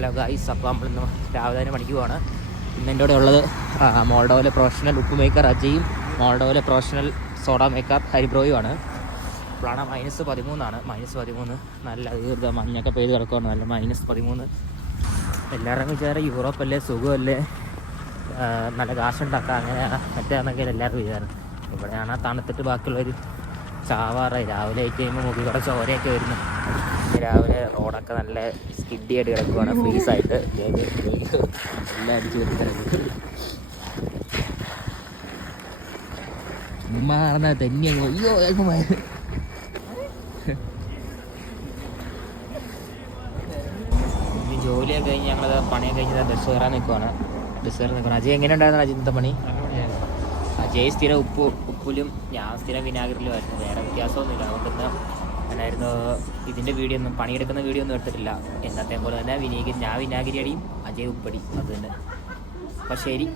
Hello guys, അപ്പോൾ നമ്മളിന്ന് രാവിലെ തന്നെ പണിക്ക് പോവാണ്. ഇന്ന് എൻ്റെ കൂടെ ഉള്ളത് മോൾഡോയിലെ പ്രൊഫഷണൽ ഉപ്പ് മേക്കർ അജയും മോൾഡോയിലെ പ്രൊഫഷണൽ സോഡ മേക്കർ ഹരിബ്രോയുമാണ്. ഇപ്പോഴാണ് -13 നല്ല ദീർഘ മഞ്ഞൊക്കെ പെയ്ത് കിടക്കുകയാണ്. നല്ല -13. എല്ലാവരുടെയും വിചാരം യൂറോപ്പല്ലേ, സുഖമല്ലേ, നല്ല കാശുണ്ടാക്കാം, അങ്ങനെ മറ്റേന്നൊക്കെ എല്ലാവരും വിചാരം. ഇവിടെയാണ് തണുത്തിട്ട് ബാക്കിയുള്ളവർ ചാവാറായി. രാവിലെ ആയി കഴിയുമ്പോൾ മുഖി കൂടെ ചോരയൊക്കെ വരുന്നു. രാവിലെ റോഡൊക്കെ നല്ല സ്കിഡിയായിട്ട് കിടക്കുവാണ്, ഫ്രീസായിട്ട് എല്ലാം അടിച്ചു കൊടുത്തത്. ഉമ്മ തന്നെയാണ്. അയ്യോ ജോലിയൊക്കെ കഴിഞ്ഞ് ഞങ്ങൾ പണിയൊക്കെ കഴിഞ്ഞത് ബസ് കയറാൻ നിൽക്കുവാണ്. അജയ് എങ്ങനെ ഉണ്ടായിരുന്നു അജിത്തെ പണി? അജയ് സ്ഥിരം ഉപ്പിലും ഞാൻ സ്ഥിരം വിനാഗിരിലുമായിരുന്നു. വേറെ വ്യത്യാസമൊന്നുമില്ല. അതുകൊണ്ടിന്ന് എന്നായിരുന്നു ഇതിൻ്റെ വീഡിയോ ഒന്നും, പണിയെടുക്കുന്ന വീഡിയോ ഒന്നും എടുത്തിട്ടില്ല. എന്നത്തെ പോലെ തന്നെ ഞാൻ വിനാഗിരി അടിയും അജയ് ഉപ്പടി. അത് തന്നെ. അപ്പം ശരി.